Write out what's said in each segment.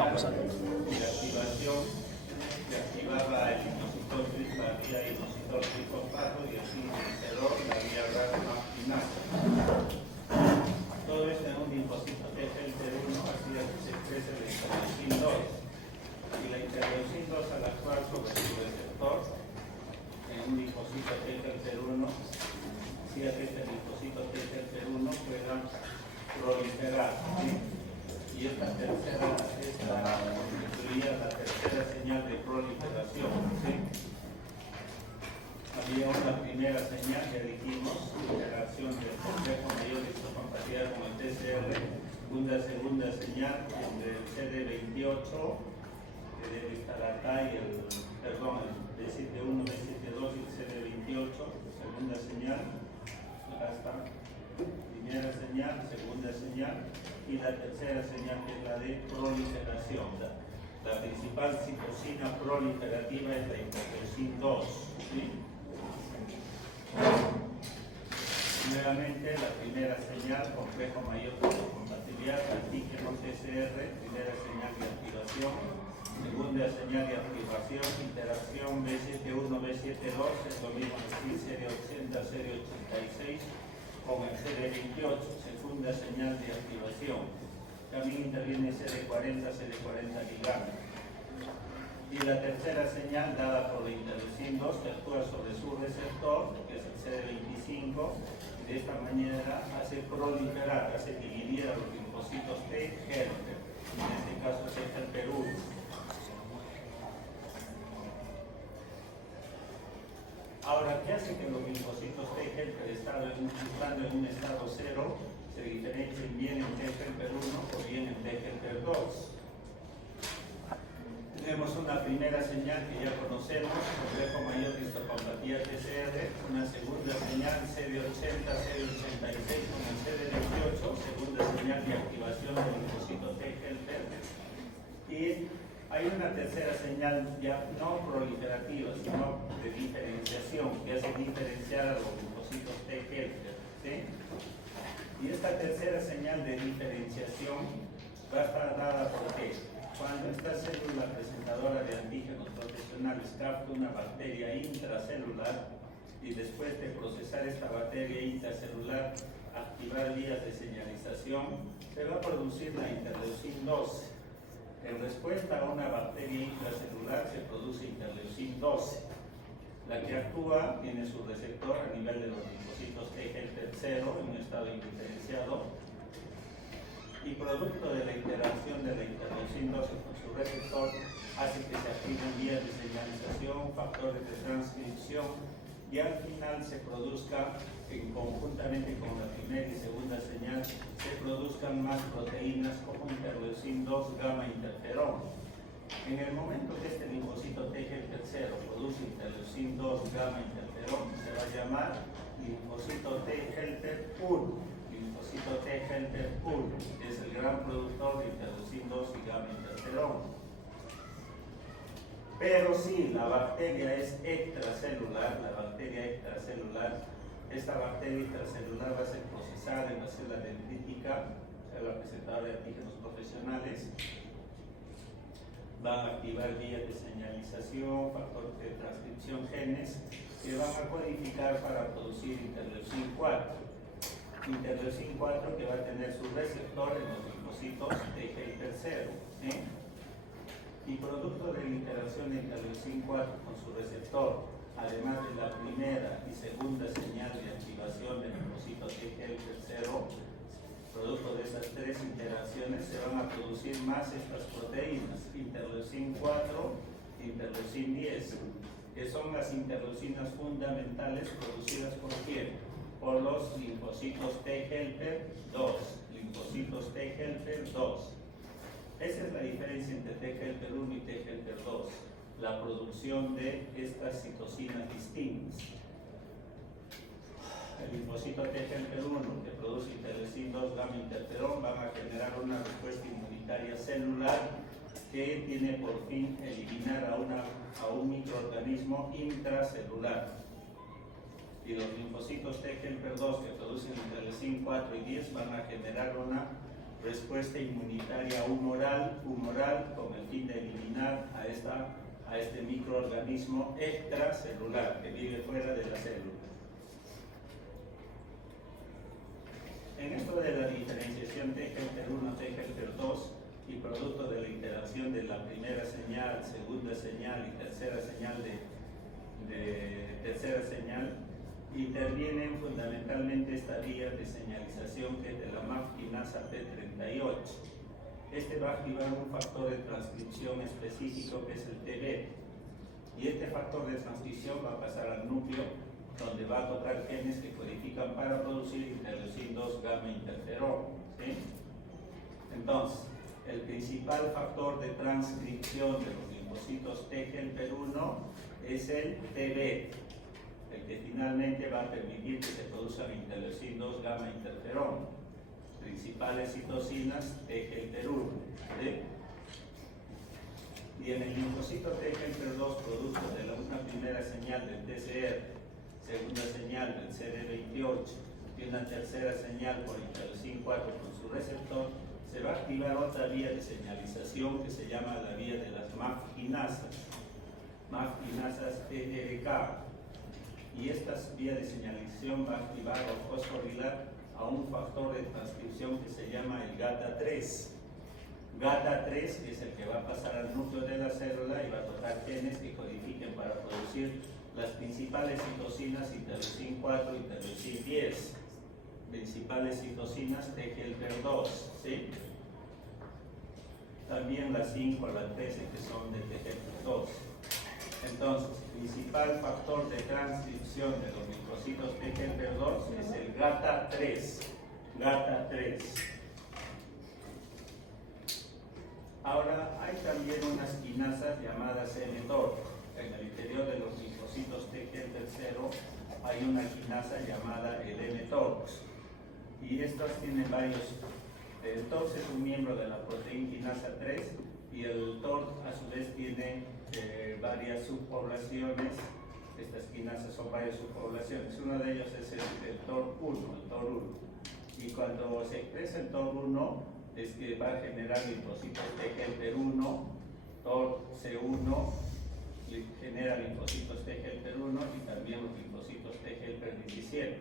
Vamos a ver. La activación que activaba el inositol trisfosfato y inositol trifosfato y el inhibidor la vía RAS-MAP. Todo esto en un linfocito TGLT1 hacía que se exprese la interleucin 2. Y la interleucin 2 al actuar sobre su receptor en un linfocito TGLT1 hacía que este linfocito TGLT1 pueda proliferar, ¿sí? Y esta constituía la tercera señal de proliferación, ¿sí? Había una primera señal, ya dijimos, interacción del complejo mayor de histocompatibilidad con el TCR, una segunda señal entre el CD28, que debe estar acá, y el B71, B72 y el CD28, segunda señal, acá está, primera señal, segunda señal, y la tercera señal que es la de proliferación. La principal citosina proliferativa es la interleucin 2, ¿sí? Nuevamente, la primera señal, complejo mayor de histocompatibilidad, antígeno TCR, primera señal de activación, segunda señal de activación, interacción B71, B72, es lo mismo decir serie 80, serie 86, con el CD28, segunda señal de activación. También interviene CD40, CD40 ligando. Y la tercera señal dada por la interleucin 2 que actúa sobre su receptor, que es el CD25, y de esta manera hace proliferar, hace dividir a los linfocitos T helper, en este caso es el helper 1. Ahora, ¿qué hace que los linfocitos T helper estando en un estado 0 se diferencien bien en T helper 1 o bien en T helper 2? Tenemos una primera señal que ya conocemos, complejo mayor de histocompatibilidad TCR, una segunda señal CD80, CD86 con el CD28, segunda señal de activación del linfocito T helper. Y hay una tercera señal ya no proliferativa, sino de diferenciación, que hace diferenciar a los linfocitos T helper, ¿sí? Y esta tercera señal de diferenciación va a estar dada por qué. Cuando esta célula presentadora de antígenos profesionales capta una bacteria intracelular y después de procesar esta bacteria intracelular, activar vías de señalización, se va a producir la interleucin 12. En respuesta a una bacteria intracelular se produce interleucin 12. La que actúa tiene su receptor a nivel de los linfocitos T helper 0 en un estado indiferenciado, y producto de la interacción de la interleucin 12 con su receptor hace que se activen vías de señalización, factores de transcripción, y al final se produzca, conjuntamente con la primera y segunda señal, se produzcan más proteínas como interleucin 2 gamma interferón. En el momento que este linfocito T helper 0 produce interleucin 2 gamma interferón, se va a llamar linfocito T helper 1. Linfocito T helper 1 es el gran productor de interleucin 2 y gamma interferón. Pero si la bacteria es extracelular, esta bacteria extracelular va a ser procesada en la célula dendrítica, o sea, la presentadora de antígenos profesionales, va a activar vías de señalización, factores de transcripción, genes, que van a codificar para producir interleucin 4. Interleucin 4 que va a tener su receptor en los linfocitos T helper 0, ¿sí? Y producto de la interacción de interleucin 4 con su receptor, además de la primera y segunda señal de activación del linfocito T helper 0, producto de esas tres interacciones se van a producir más estas proteínas, interleucin 4, interleucin 10, que son las interleucinas fundamentales producidas por quién? Por los linfocitos T helper 2, linfocitos T helper 2. Esa es la diferencia entre T helper 1 y T helper 2, la producción de estas citocinas distintas. El linfocito T helper 1 que produce interleucin 2 gamma interferón van a generar una respuesta inmunitaria celular que tiene por fin eliminar a un microorganismo intracelular. Y los linfocitos T helper 2 que producen interleucin 4 y 10 van a generar una respuesta inmunitaria humoral con el fin de eliminar a este microorganismo extracelular que vive fuera de la célula. En esto de la diferenciación T-helper1, T-helper2 y producto de la interacción de la primera señal, segunda señal y tercera señal, intervienen fundamentalmente esta vía de señalización que es de la MAF quinasa P38. Este va a activar un factor de transcripción específico que es el TB. Y este factor de transcripción va a pasar al núcleo, donde va a tocar genes que codifican para producir interleucin 2 gamma interferón. ¿Sí? Entonces, el principal factor de transcripción de los linfocitos T-helper1 es el TB, el que finalmente va a permitir que se produzcan interleucin 2 gamma interferón, principales citocinas T-helper1. ¿Sí? Y en el linfocito T-helper2, producto de una primera señal del TCR, segunda señal del CD28 y una tercera señal por interleucin 4 con su receptor, se va a activar otra vía de señalización que se llama la vía de las MAF quinasas ERK. Y esta vía de señalización va a activar o fosforilar a un factor de transcripción que se llama el GATA3. GATA3 es el que va a pasar al núcleo de la célula y va a tocar genes que codifiquen para producir las principales citocinas interleucin 4 y interleucin 10. Principales citocinas T-helper2, ¿sí? También las 5, las 13 que son de T-helper2. Entonces, principal factor de transcripción de los linfocitos T-helper2 es el GATA3. Ahora, hay también unas quinasas llamadas mTOR. En el interior de los linfocitos T-helper0 hay una quinasa llamada el mTORC. Y estas tienen varios. El TORC es un miembro de la proteína quinasa 3 y el TORC a su vez tiene varias subpoblaciones. Estas quinasas son varias subpoblaciones. Uno de ellos es el TOR1, Y cuando se expresa el TOR1 es que va a generar linfocitos T-helper1, TORC1, genera linfocitos T-helper1 y también los linfocitos T-helper17.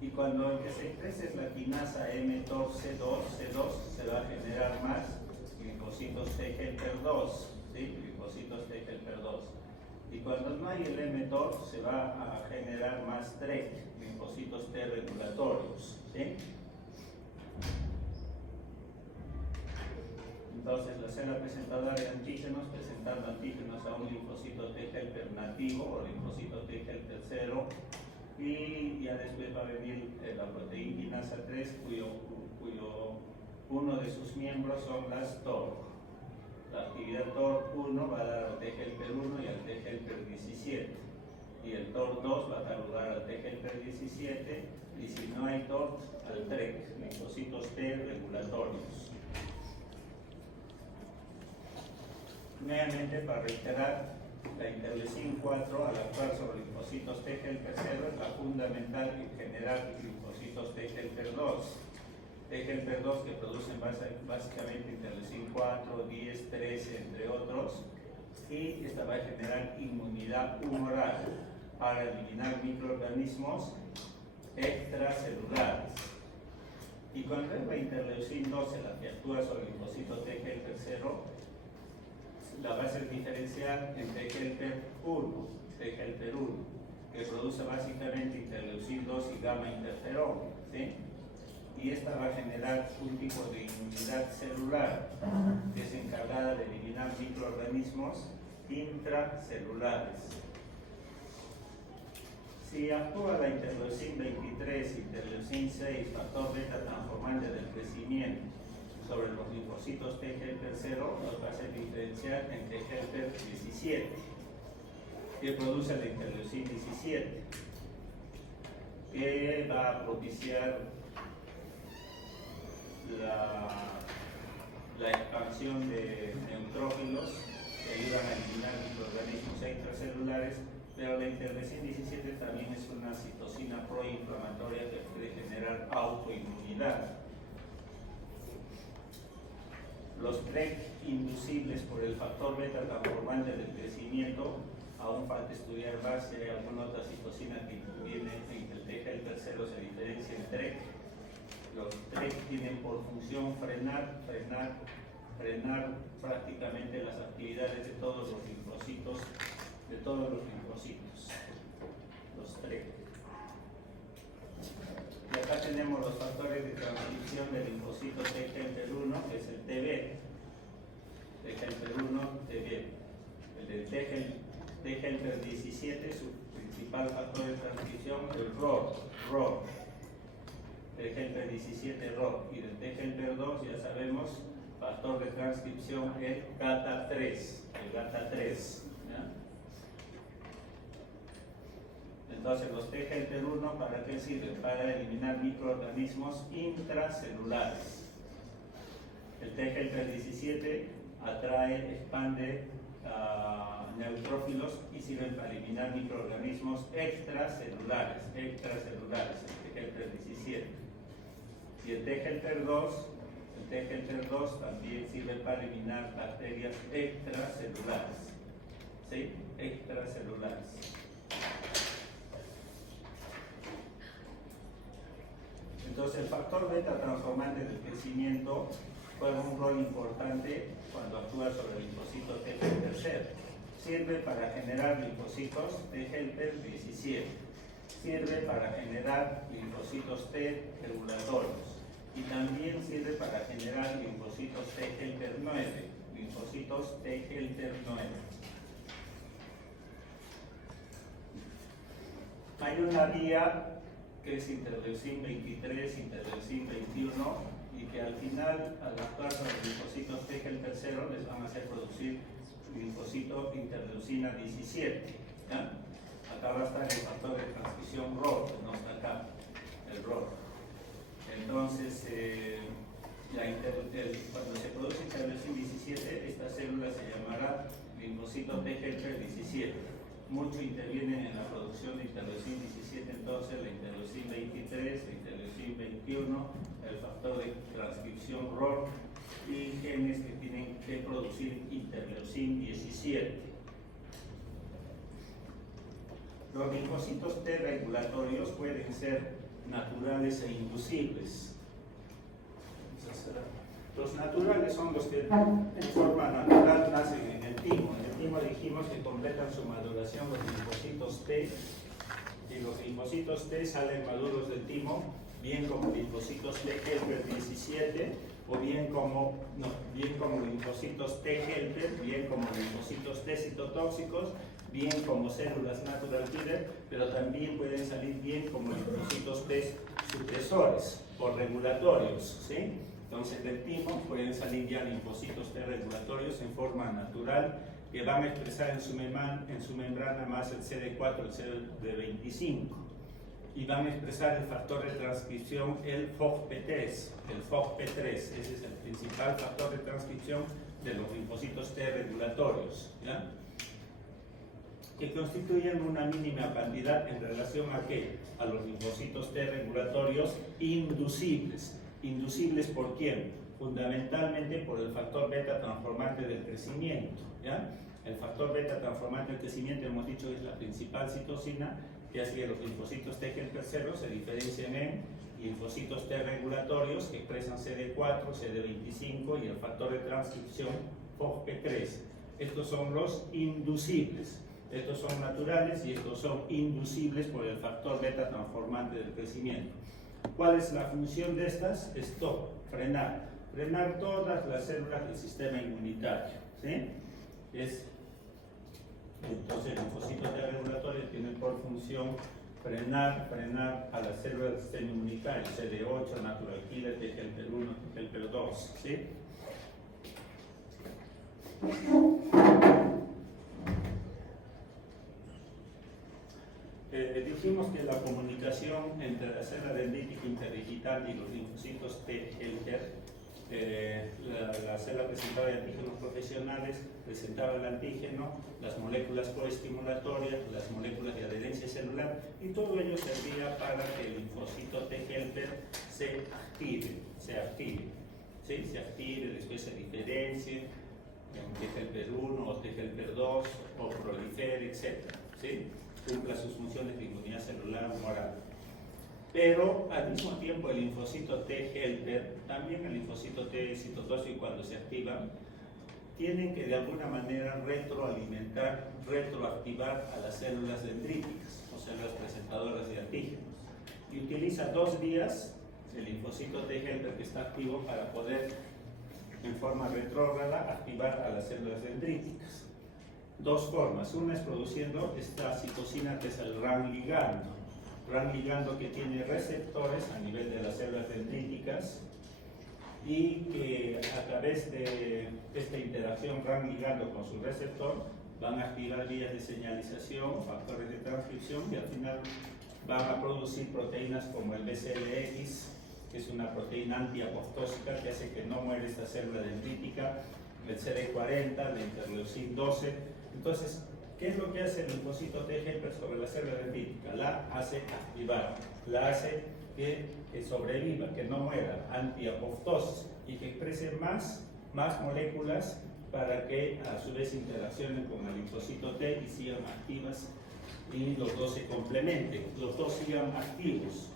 Y cuando el que se expresa es la quinasa mTORC2, se va a generar más linfocitos T-helper2, ¿sí? Linfocitos T-helper2. Y cuando no hay el mTOR, se va a generar más TREC, linfocitos T regulatorios, ¿sí? Entonces, la célula presentadora de antígenos, presentando antígenos a un linfocito T-helper nativo o linfocito T-helper0, y ya después va a venir la proteína quinasa 3, cuyo uno de sus miembros son las TORC. La actividad TORC1 va a dar al T-helper1 y al T-helper17, y el TORC2 va a dar lugar al T-helper17, y si no hay TORC, al TREC, linfocitos T regulatorios. Nuevamente, para reiterar, la interleucin 4 al actuar sobre linfocitos T-helper0 es la fundamental en generar linfocitos T-helper2. T-helper2 que producen básicamente interleucin 4, 10, 13, entre otros, y esta va a generar inmunidad humoral para eliminar microorganismos extracelulares. Y cuando es la interleucin 12 la que actúa sobre el linfocito T-helper0, la va a hacer diferencial entre T-helper1, que produce básicamente interleucin 2 y gamma interferón, ¿sí? Y esta va a generar un tipo de inmunidad celular que es encargada de eliminar microorganismos intracelulares. Si actúa la interleucin 23, interleucin 6, factor beta transformante del crecimiento sobre los linfocitos T-helper0, nos va a hacer diferenciar entre T-helper17, que produce la interleucin 17, que va a propiciar la expansión de neutrófilos que ayudan a eliminar microorganismos extracelulares, pero la interleucin 17 también es una citocina proinflamatoria que puede generar autoinmunidad. Los TREC inducibles por el factor beta transformante del crecimiento, aún falta estudiar más si hay alguna otra citosina que interviene en que el TGL tercero se diferencia en TREC. Los TREC tienen por función frenar prácticamente las actividades de todos los linfocitos, los TREC. Y acá tenemos los factores de transcripción del linfocito T-helper1, que es el TB. T-helper1, TB. El de T-helper17, su principal factor de transcripción, el ROR. T-helper17, ROR. Y del T-helper2, ya sabemos, factor de transcripción, el GATA3. Entonces, los T-helper1, ¿para qué sirven? Para eliminar microorganismos intracelulares. El T-helper17 atrae, expande neutrófilos y sirven para eliminar microorganismos extracelulares, el T-helper17. Y el T-helper2 también sirve para eliminar bacterias extracelulares. ¿Sí? Extracelulares. Entonces, el factor beta transformante del crecimiento juega un rol importante cuando actúa sobre el linfocito T-helper. Sirve para generar linfocitos T-helper17. Sirve para generar linfocitos T regulatorios. Y también sirve para generar linfocitos T-helper9. Hay una vía que es interleucin 23, interleucin 21, y que al final, al actuar sobre los linfocitos T-helper 0, les van a hacer producir linfocito interleucina 17. ¿Ya? Acá va a estar el factor de transcripción ROR, que no está acá, el ROR. Entonces, cuando se produce interleucin 17, esta célula se llamará linfocito T-helper 17. Mucho intervienen en la producción de interleucin 17, entonces la interleucin 23, la interleucin 21, el factor de transcripción ROR y genes que tienen que producir interleucin 17. Los linfocitos T regulatorios pueden ser naturales e inducibles. Los naturales son los que en forma natural nacen en el timo. En el timo dijimos que completan su maduración los linfocitos T, y los linfocitos T salen maduros del timo, bien como linfocitos T-helper 17, o bien como linfocitos T-helper, bien como linfocitos T citotóxicos, bien como células natural killer, pero también pueden salir bien como linfocitos T supresores o regulatorios, ¿sí? Entonces, del timo pueden salir ya linfocitos T regulatorios en forma natural que van a expresar en su membrana más el CD4, el CD25, y van a expresar el factor de transcripción, el FOXP3. Ese es el principal factor de transcripción de los linfocitos T regulatorios, ¿ya? Que constituyen una mínima cantidad en relación a ¿qué? A los linfocitos T regulatorios inducibles. ¿Inducibles por quién? Fundamentalmente por el factor beta transformante del crecimiento, ¿ya? El factor beta transformante del crecimiento, hemos dicho, es la principal citosina que hace que los linfocitos T-helper 0 se diferencien en linfocitos T regulatorios que expresan CD4, CD25 y el factor de transcripción FOXP3. Estos son los inducibles. Estos son naturales y estos son inducibles por el factor beta transformante del crecimiento. ¿Cuál es la función de estas? Stop, frenar todas las células del sistema inmunitario, ¿sí? Entonces, los linfocitos T regulatorios tienen por función frenar a las células del sistema inmunitario, CD8, natural killer, T-helper1, T-helper2, ¿sí? Dijimos que la comunicación entre la célula dendrítica interdigital y los linfocitos T-helper, la célula presentaba de antígenos profesionales, presentaba el antígeno, las moléculas coestimulatorias, las moléculas de adherencia celular, y todo ello servía para que el linfocito T-helper se active, ¿sí? Se active, después se diferencie, T-helper 1 o T-helper 2 o prolifere, etc. ¿Sí? Cumpla sus funciones de inmunidad celular humoral. Pero al mismo tiempo el linfocito T-helper, también el linfocito T citotóxico cuando se activan, tienen que de alguna manera retroactivar a las células dendríticas o células presentadoras de antígenos. Y utiliza 2 vías el linfocito T-helper que está activo para poder en forma retrógrada activar a las células dendríticas. 2 formas. Una es produciendo esta citocina que es el RAN ligando. RAN ligando que tiene receptores a nivel de las células dendríticas y que a través de esta interacción RAN ligando con su receptor van a activar vías de señalización, factores de transcripción y al final van a producir proteínas como el BCLX, que es una proteína antiapoptósica que hace que no muera esta célula dendrítica, el CD40, la interleucin 12. Entonces, ¿qué es lo que hace el linfocito T-helper sobre la célula dendrítica? La hace activar, la hace que sobreviva, que no muera, antiapoptosis, y que exprese más moléculas para que a su vez interaccionen con el linfocito T y sigan activas y los dos se complementen, los dos sigan activos.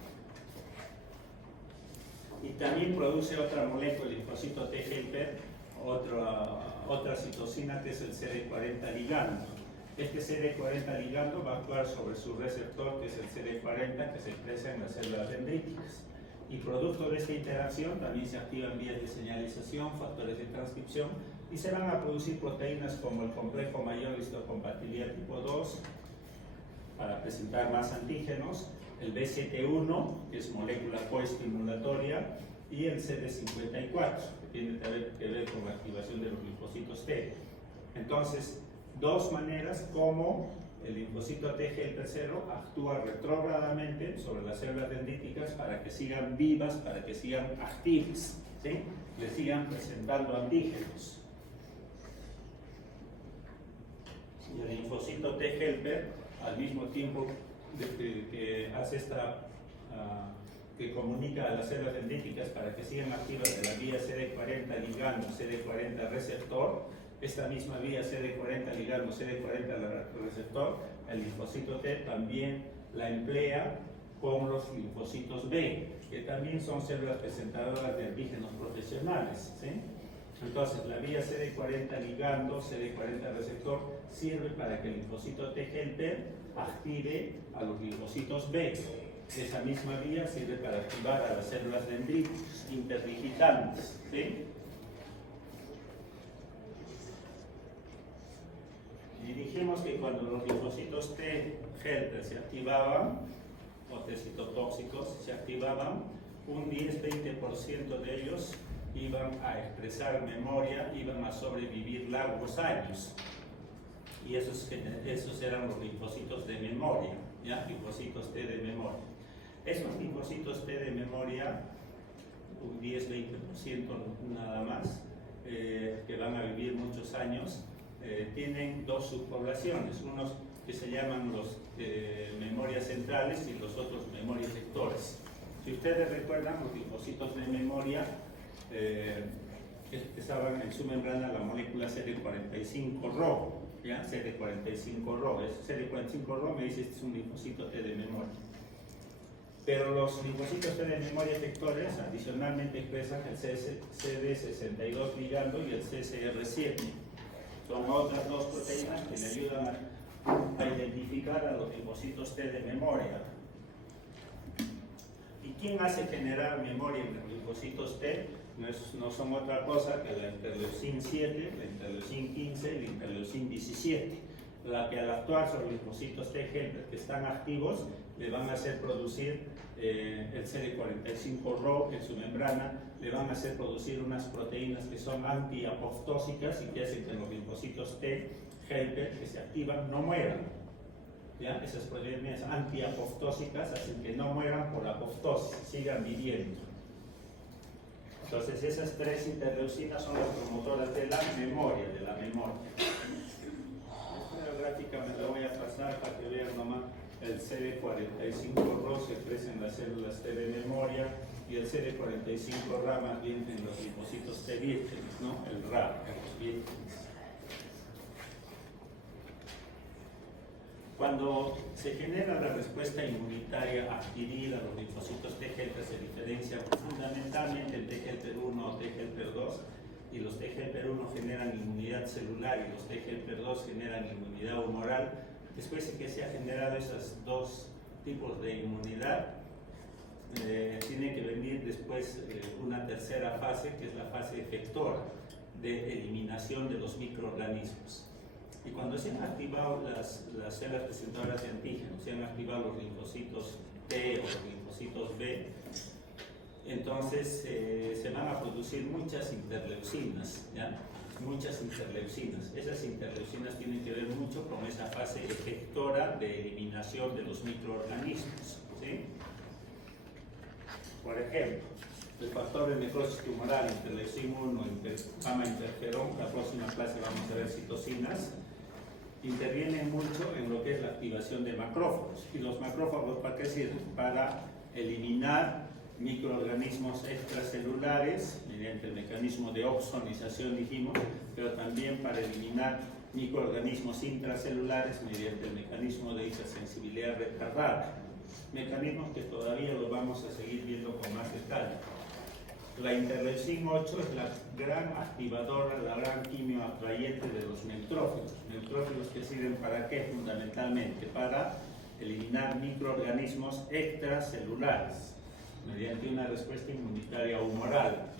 Y también produce otra molécula, el linfocito T-helper, otra citocina que es el CD40 ligando. Este CD40 ligando va a actuar sobre su receptor, que es el CD40, que se expresa en las células dendríticas. Y producto de esta interacción también se activan vías de señalización, factores de transcripción, y se van a producir proteínas como el complejo mayor histocompatibilidad tipo 2, para presentar más antígenos, el BCT1, que es molécula coestimulatoria, y el CD54, que tiene que ver con la activación de los linfocitos T. Entonces, 2 maneras como el linfocito T-helper 0 actúa retrógradamente sobre las células dendríticas para que sigan vivas, para que sigan activas, ¿sí? Le sigan presentando antígenos. Y el linfocito T-helper, al mismo tiempo que hace que comunica a las células dendríticas para que sigan activas de la vía CD40 ligando, CD40 receptor, esta misma vía CD40 ligando, CD40 receptor, el linfocito T también la emplea con los linfocitos B, que también son células presentadoras de antígenos profesionales, ¿sí? Entonces, la vía CD40 ligando, CD40 receptor, sirve para que el linfocito T-helper active a los linfocitos B. Esa misma vía sirve para activar a las células dendríticas interdigitantes, ¿sí? Y dijimos que cuando los linfocitos T-helper se activaban, o T citotóxicos se activaban, un 10-20% de ellos iban a expresar memoria, iban a sobrevivir largos años. Y esos eran los linfocitos de memoria, ¿ya? Linfocitos T de memoria. Esos linfocitos T de memoria, un 10-20% nada más, que van a vivir muchos años, tienen 2 subpoblaciones, unos que se llaman los memorias centrales y los otros memorias efectores. Si ustedes recuerdan, los linfocitos de memoria estaban en su membrana la molécula CD45-Rho, ¿ya? CD45-Rho. CD45-Rho me dice este es un linfocito T de memoria. Pero los linfocitos T de memoria efectores adicionalmente expresan el CD62 ligando y el CCR7. Son otras 2 proteínas que le ayudan a identificar a los linfocitos T de memoria. ¿Y quién hace generar memoria en los linfocitos T? No son otra cosa que la interleucin 7, la interleucin 15 y la interleucin 17, la que al actuar sobre linfocitos T-helper que están activos le van a hacer producir el CD45-Rho en su membrana, le van a hacer producir unas proteínas que son antiapoptósicas y que hacen que los linfocitos T-helper que se activan no mueran. ¿Ya? Esas proteínas antiapoptósicas hacen que no mueran por apoptosis, sigan viviendo. Entonces esas 3 interleucinas son las promotoras de la memoria, Esta gráfica me la voy a pasar para que vean nomás. El CD45-Rho se expresa en las células T de memoria y el CD45-Ra más bien en los linfocitos T vírgenes, ¿no? El Ra, en los vírgenes. Cuando se genera la respuesta inmunitaria adquirida, los linfocitos T helper se diferencian fundamentalmente en T helper 1 o T helper 2, y los T helper 1 generan inmunidad celular y los T helper 2 generan inmunidad humoral. Después de que se ha generado esos dos tipos de inmunidad, tiene que venir después una tercera fase, que es la fase efectora de eliminación de los microorganismos. Y cuando se han activado las células presentadoras de antígenos, se han activado los linfocitos T o los linfocitos B, entonces se van a producir muchas interleucinas, ¿ya? Muchas interleucinas. Esas interleucinas tienen que ver mucho con esa fase efectora de eliminación de los microorganismos, ¿sí? Por ejemplo, el factor de necrosis tumoral, interleucin 1, gamma interferón, la próxima clase vamos a ver citocinas, intervienen mucho en lo que es la activación de macrófagos. ¿Y los macrófagos para qué sirven? Para eliminar microorganismos extracelulares mediante el mecanismo de opsonización, dijimos, pero también para eliminar microorganismos intracelulares mediante el mecanismo de hipersensibilidad retardada, mecanismos que todavía lo vamos a seguir viendo con más detalle. La interleucin 8 es la gran activadora, la gran quimioatrayente de los neutrófilos. Neutrófilos que sirven para qué fundamentalmente, para eliminar microorganismos extracelulares mediante una respuesta inmunitaria humoral.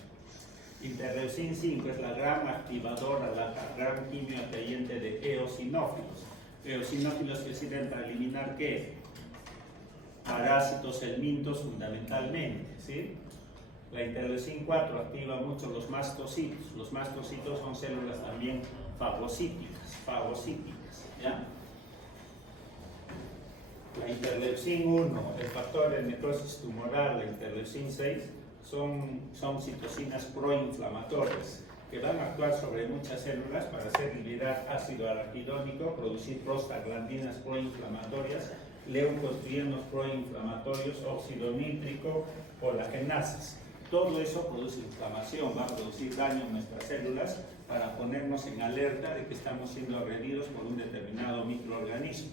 Interleucin 5 es la gran activadora, la gran quimioatrayente de eosinófilos. Eosinófilos que sirven para eliminar ¿qué? Parásitos helmintos fundamentalmente, ¿sí? La interleucin 4 activa mucho los mastocitos. Los mastocitos son células también fagocíticas, ¿ya? La interleucin 1, el factor de necrosis tumoral, la interleucin 6, son citocinas proinflamatorias que van a actuar sobre muchas células para hacer liberar ácido araquidónico, producir prostaglandinas proinflamatorias, leucotrienos proinflamatorios, óxido nítrico, colagenasas. Todo eso produce inflamación, va a producir daño en nuestras células para ponernos en alerta de que estamos siendo agredidos por un determinado microorganismo.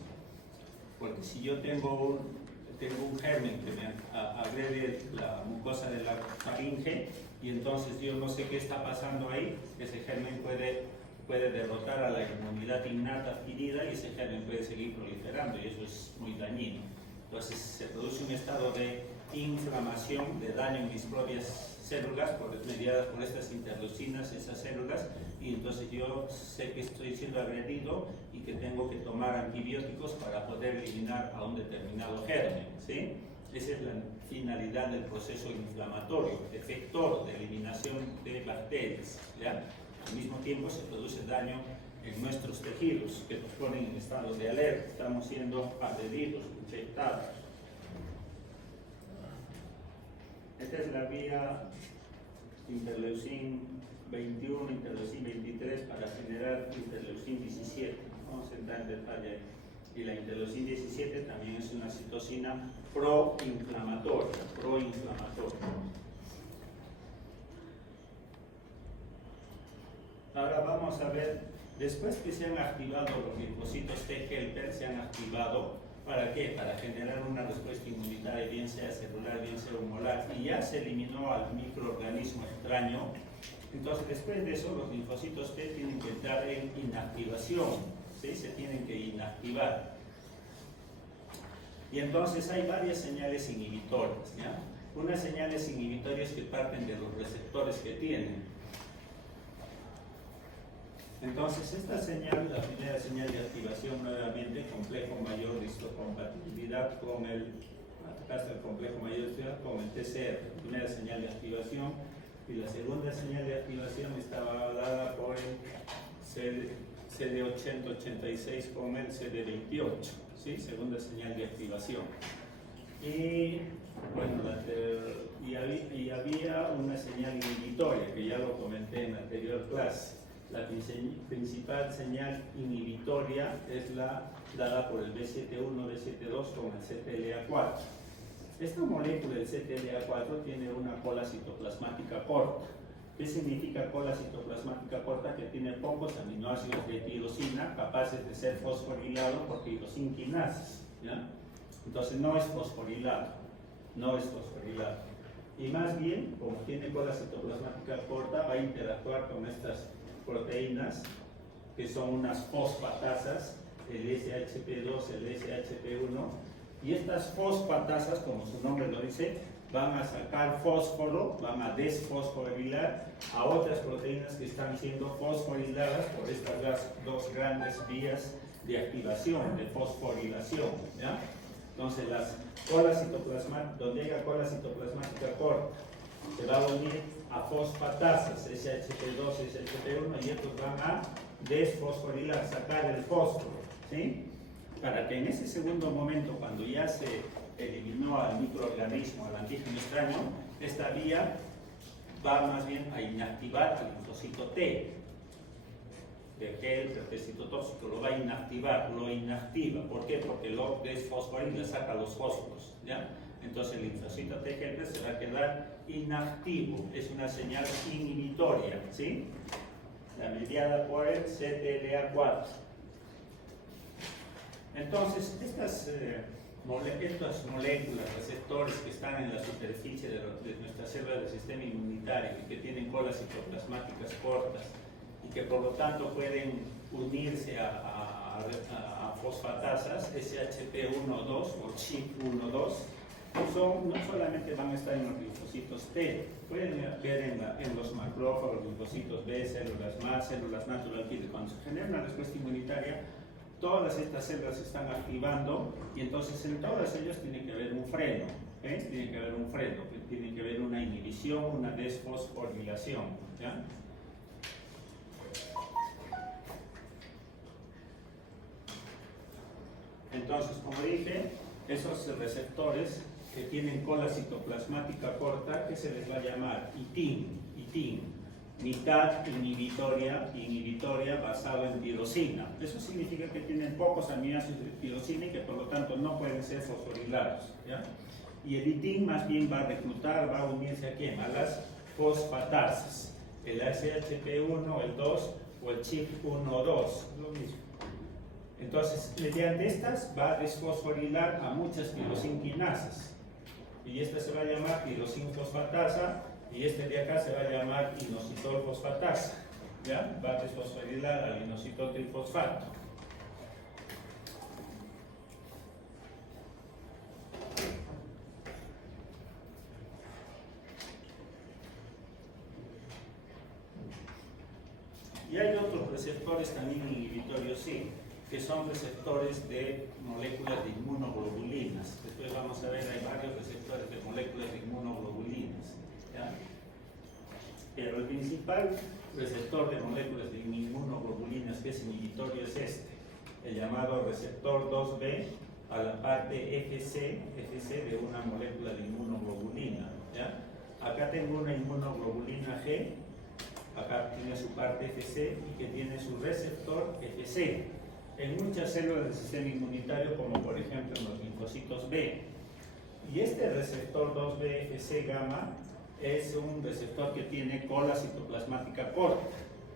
Porque si yo tengo un germen que me agrede la mucosa de la faringe y entonces yo no sé qué está pasando ahí, ese germen puede derrotar a la inmunidad innata adquirida y ese germen puede seguir proliferando y eso es muy dañino. Entonces se produce un estado de inflamación, de daño en mis propias células, mediadas por estas interleucinas, esas células, y entonces yo sé que estoy siendo agredido y que tengo que tomar antibióticos para poder eliminar a un determinado germen, ¿sí? Esa es la finalidad del proceso inflamatorio, efector de eliminación de bacterias, ¿ya? Al mismo tiempo se produce daño en nuestros tejidos que nos ponen en estado de alerta, estamos siendo agredidos, infectados. Esta es la vía interleucin 21, interleucin 23 para generar interleucin 17. Vamos a entrar en detalle. Y la interleucin 17 también es una citocina proinflamatoria. Ahora vamos a ver, después que se han activado los linfocitos T helper, se han activado, ¿para qué? Para generar una respuesta inmunitaria, bien sea celular, bien sea humoral, y ya se eliminó al microorganismo extraño. Entonces, después de eso, los linfocitos T tienen que entrar en inactivación, ¿sí? Se tienen que inactivar. Y entonces hay varias señales inhibitorias, ¿ya? Unas señales inhibitorias que parten de los receptores que tienen. Entonces, esta señal, la primera señal de activación, nuevamente, complejo mayor de histocompatibilidad con acá está el complejo mayor de histocompatibilidad con el TCR, la primera señal de activación, y la segunda señal de activación estaba dada por el CD80-86 con el CD28, ¿sí? Segunda señal de activación. Y bueno, y había una señal inhibitoria, que ya lo comenté en la anterior clase. La principal señal inhibitoria es la dada por el B7-1, B7-2 con el CTLA4. Esta molécula, el CTLA4, tiene una cola citoplasmática corta. ¿Qué significa cola citoplasmática corta? Que tiene pocos aminoácidos de tirosina capaces de ser fosforilados por tirosinquinases, ¿ya? Entonces no es fosforilado, no es fosforilado. Y más bien, como tiene cola citoplasmática corta, va a interactuar con estas proteínas que son unas fosfatasas, el SHP2, el SHP1, y estas fosfatasas, como su nombre lo dice, van a sacar fósforo, van a desfosforilar a otras proteínas que están siendo fosforiladas por estas dos grandes vías de activación, de fosforilación, ¿ya? Entonces, las colas citoplasmáticas, donde haya cola citoplasmática corta, se va a unir a fosfatasas, SHP2, SHP1, y estos van a desfosforilar, sacar el fósforo, ¿sí? Para que en ese segundo momento, cuando ya se eliminó al microorganismo, al antígeno extraño, esta vía va más bien a inactivar al linfocito T, de aquel citotóxico, lo va a inactivar, lo inactiva. ¿Por qué? Porque lo desfosforila, saca los fósforos, ¿ya? Entonces el linfocito T helper se va a quedar inactivo, es una señal inhibitoria, ¿sí? La mediada por el CTLA4. Entonces, estas moléculas, receptores que están en la superficie de nuestras células del sistema inmunitario y que tienen colas citoplasmáticas cortas y que por lo tanto pueden unirse a fosfatasas, SHP1,2 o CHIP1,2, no solamente van a estar en los linfocitos T, pueden ver en los macrófagos, linfocitos B, células más, células natural killer. Cuando se genera una respuesta inmunitaria, todas estas células se están activando y entonces en todas ellas tiene que haber un freno, ¿eh? Tiene que haber un freno, tiene que haber una inhibición, una desfosforilación, ¿ya? Entonces, como dije, esos receptores que tienen cola citoplasmática corta, ¿qué se les va a llamar? ITIN, mitad inhibitoria basado en tirosina. Eso significa que tienen pocos aminoácidos de tirosina y que por lo tanto no pueden ser fosforilados, ¿ya? Y el ITIN más bien va a reclutar, va a unirse a quién? A las fosfatasas, el SHP1, el 2 o el CHIP1,2, lo mismo. Entonces, mediante estas va a desfosforilar a muchas tirosinquinasas. Y esta se va a llamar tirosinfosfatasa y este de acá se va a llamar inositol fosfatasa. ¿Ya? Va a desfosforilar al inositol trifosfato. Y hay otros receptores también inhibitorios, sí, que son receptores de moléculas de inmunoglobulinas. Después vamos a ver, hay varios receptores de moléculas de inmunoglobulinas, ¿ya? Pero el principal receptor de moléculas de inmunoglobulinas que es inhibitorio es este, el llamado receptor 2B a la parte FC de una molécula de inmunoglobulina, ¿ya? Acá tengo una inmunoglobulina G, acá tiene su parte FC y que tiene su receptor FC. En muchas células del sistema inmunitario, como por ejemplo en los linfocitos B. Y este receptor 2B FC gamma es un receptor que tiene cola citoplasmática corta,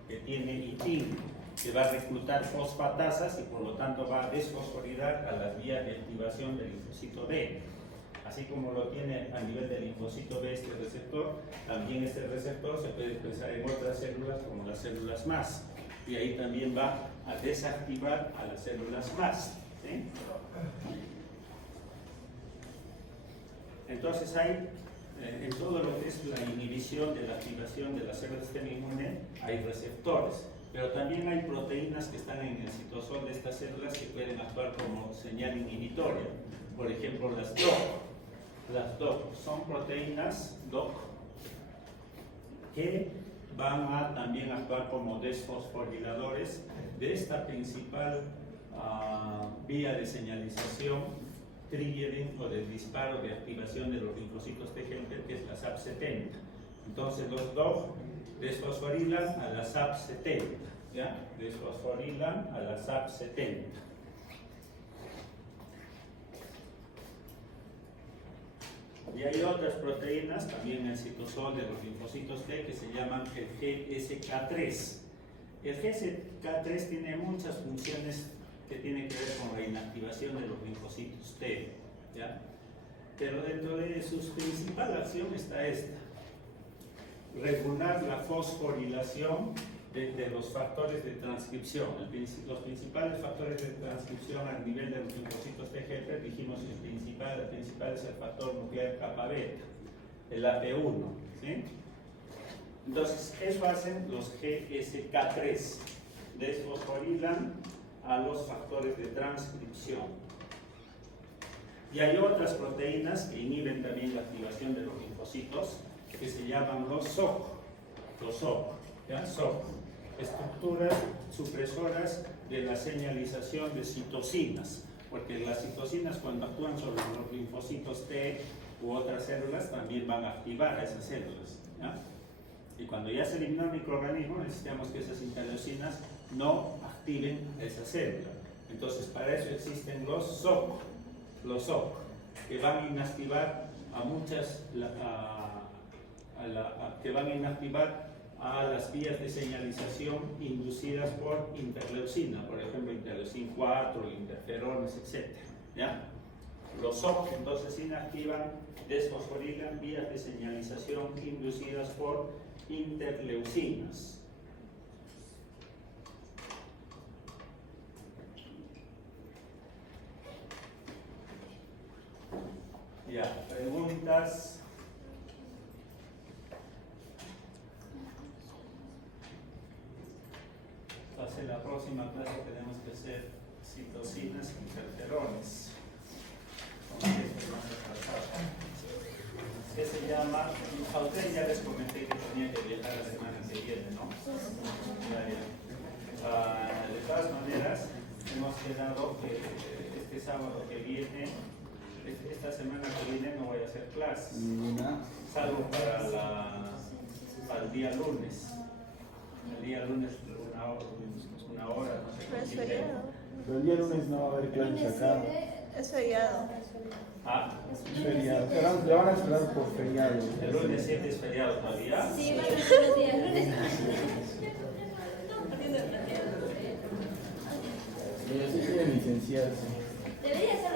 que tiene ITIN, que va a reclutar fosfatasas y por lo tanto va a desfosforilar a las vías de activación del linfocito B. Así como lo tiene a nivel del linfocito B este receptor, también este receptor se puede expresar en otras células como las células más. Y ahí también va a desactivar a las células más, ¿sí? Entonces hay, en todo lo que es la inhibición de la activación de las células del sistema inmune, hay receptores, pero también hay proteínas que están en el citosol de estas células que pueden actuar como señal inhibitoria. Por ejemplo, las DOC. Las DOC son proteínas DOC que van a también actuar como desfosforiladores de esta principal vía de señalización, triggering o de disparo de activación de los linfocitos T helper, que es la SAP70. Entonces los DOG desfosforilan a la SAP70, ¿ya? Desfosforilan a la SAP70. Y hay otras proteínas, también el citosol de los linfocitos T, que se llaman el GSK3. El GSK3 tiene muchas funciones que tienen que ver con la inactivación de los linfocitos T, ¿ya? Pero dentro de su principal acción está esta: regular la fosforilación de los factores de transcripción. Los principales factores de transcripción a nivel de los linfocitos TGF, dijimos que el principal es el factor nuclear kappa beta, el AP1, ¿sí? Entonces, eso hacen los GSK3, desfosforilan a los factores de transcripción. Y hay otras proteínas que inhiben también la activación de los linfocitos, que se llaman los SOC, ¿ya? SOC, estructuras supresoras de la señalización de citocinas, porque las citocinas, cuando actúan sobre los linfocitos T u otras células, también van a activar a esas células, ¿ya? Y cuando ya se elimina un microorganismo, necesitamos que esas interleucinas no activen esa célula. Entonces, para eso existen los SOC, que van a inactivar a muchas, que van a inactivar a las vías de señalización inducidas por interleucina, por ejemplo, interleucin 4, interferones, etc. ¿Ya? Los SOC entonces inactivan, desfosforilan vías de señalización inducidas por interleucinas. Ya, preguntas. Entonces, en la próxima clase tenemos que hacer citocinas y interferones. Que se llama, a ustedes ya les comenté que tenía que viajar la semana que viene, ¿no? De todas maneras, hemos quedado que este sábado que viene, esta semana que viene no voy a hacer clases, salvo para el día lunes. El día lunes una hora, no sé. Pero es feriado. Pero el día lunes no va a haber clases acá. Es feriado. Ah, Es feriado. Le van a esperar por feriado. el lunes 7 es feriado todavía. Sí, van a ser los días lunes. Ellos sí quieren licenciarse. Debería ser